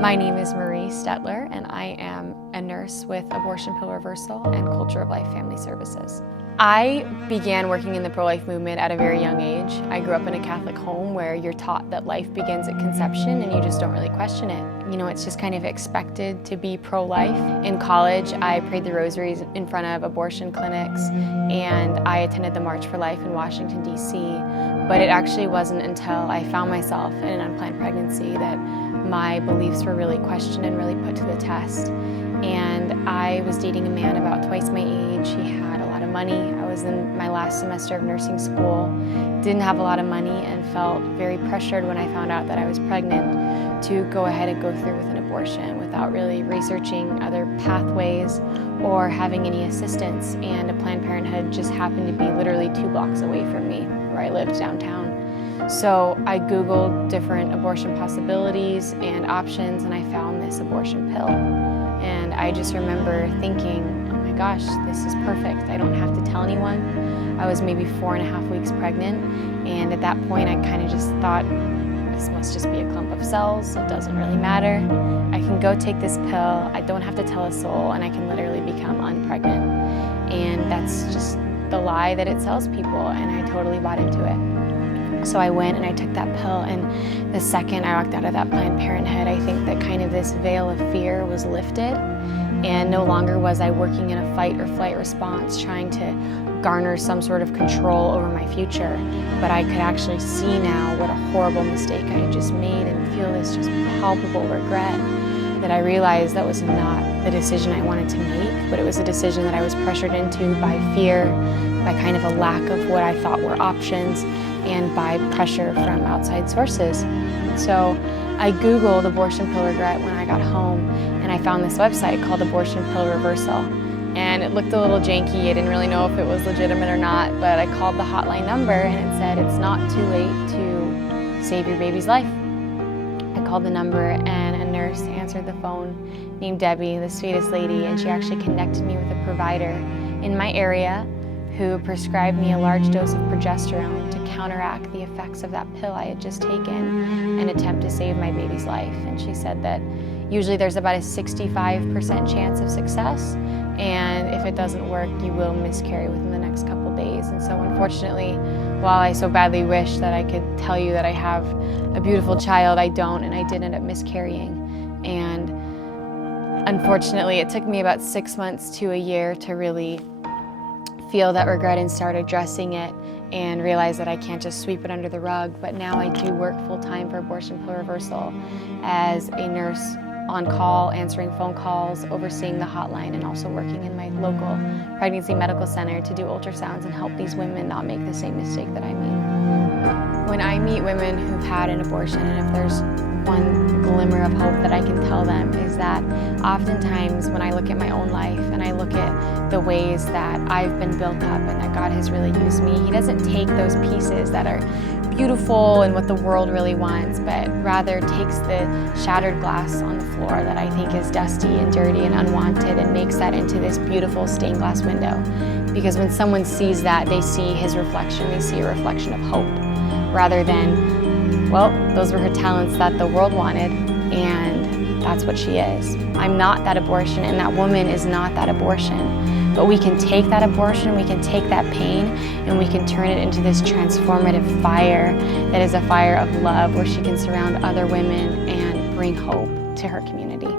My name is Stettler, and I am a nurse with Abortion Pill Reversal and Culture of Life Family Services. I began working in the pro-life movement at a very young age. I grew up in a Catholic home where you're taught that life begins at conception and you just don't really question it. You know, it's just kind of expected to be pro-life. In college, I prayed the rosaries in front of abortion clinics, and I attended the March for Life in Washington, D.C. But it actually wasn't until I found myself in an unplanned pregnancy that my beliefs were really questioned and really put to the test. And I was dating a man about twice my age. He had a lot of money. I was in my last semester of nursing school, didn't have a lot of money, and felt very pressured when I found out that I was pregnant to go ahead and go through with an abortion without really researching other pathways or having any assistance. And a Planned Parenthood just happened to be literally 2 blocks away from me, where I lived downtown. So I Googled different abortion possibilities and options, and I found this abortion pill. And I just remember thinking, oh my gosh, this is perfect. I don't have to tell anyone. I was maybe 4.5 weeks pregnant, and at that point I kind of just thought, this must just be a clump of cells. It doesn't really matter. I can go take this pill. I don't have to tell a soul, and I can literally become unpregnant. And that's just the lie that it sells people, and I totally bought into it. So I went and I took that pill, and the second I walked out of that Planned Parenthood, I think that kind of this veil of fear was lifted, and no longer was I working in a fight or flight response trying to garner some sort of control over my future, but I could actually see now what a horrible mistake I had just made and feel this just palpable regret that I realized that was not the decision I wanted to make, but it was a decision that I was pressured into by fear, by kind of a lack of what I thought were options, and by pressure from outside sources. So I Googled abortion pill regret when I got home, and I found this website called Abortion Pill Reversal. And it looked a little janky. I didn't really know if it was legitimate or not, but I called the hotline number and it said it's not too late to save your baby's life. I called the number and a nurse answered the phone named Debbie, the sweetest lady, and she actually connected me with a provider in my area who prescribed me a large dose of progesterone to counteract the effects of that pill I had just taken and attempt to save my baby's life. And she said that usually there's about a 65% chance of success, and if it doesn't work, you will miscarry within the next couple days. And so unfortunately, while I so badly wish that I could tell you that I have a beautiful child, I don't, and I did end up miscarrying. And unfortunately, it took me about 6 months to a year to really feel that regret and start addressing it and realize that I can't just sweep it under the rug. But now I do work full-time for Abortion Pill Reversal as a nurse on call, answering phone calls, overseeing the hotline, and also working in my local pregnancy medical center to do ultrasounds and help these women not make the same mistake that I made. When I meet women who've had an abortion, and if there's one glimmer of hope that I can tell them, is that oftentimes when I look at my own life and I look at the ways that I've been built up and that God has really used me, He doesn't take those pieces that are beautiful and what the world really wants, but rather takes the shattered glass on the floor that I think is dusty and dirty and unwanted and makes that into this beautiful stained glass window. Because when someone sees that, they see His reflection, they see a reflection of hope, rather than, well, those were her talents that the world wanted, and that's what she is. I'm not that abortion, and that woman is not that abortion. But we can take that abortion, we can take that pain, and we can turn it into this transformative fire that is a fire of love, where she can surround other women and bring hope to her community.